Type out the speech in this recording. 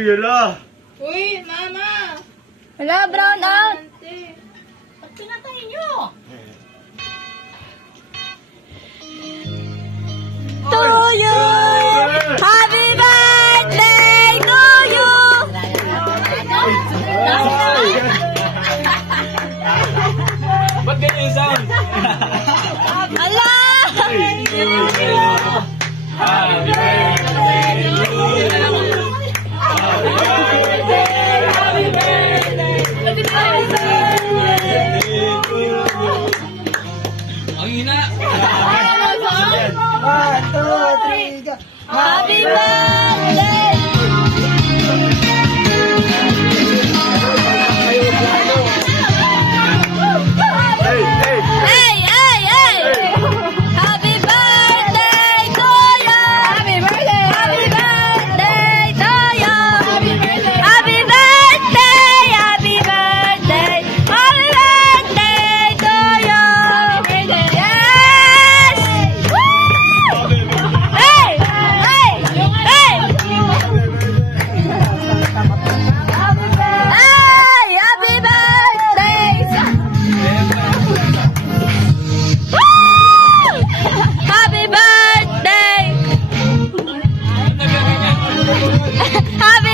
yala. Uy, mama! Wala, brown out. Ba't pinatay nyo? To you! Happy birthday to you! Ba't ganyan yung sound? Ala! Happy birthday to you. Ang hina. 1, 2, 3, go! Happy birthday! Hey, hey. Hey, hey, hey! Happy birthday to you! Happy birthday! Happy birthday to you! Happy birthday! Happy birthday! Happy birthday! Happy birthday to you! Happy birthday! Yes! Woo! Hey! Hey! Hey! Hey! Happy birthday! Woo! Happy birthday! Happy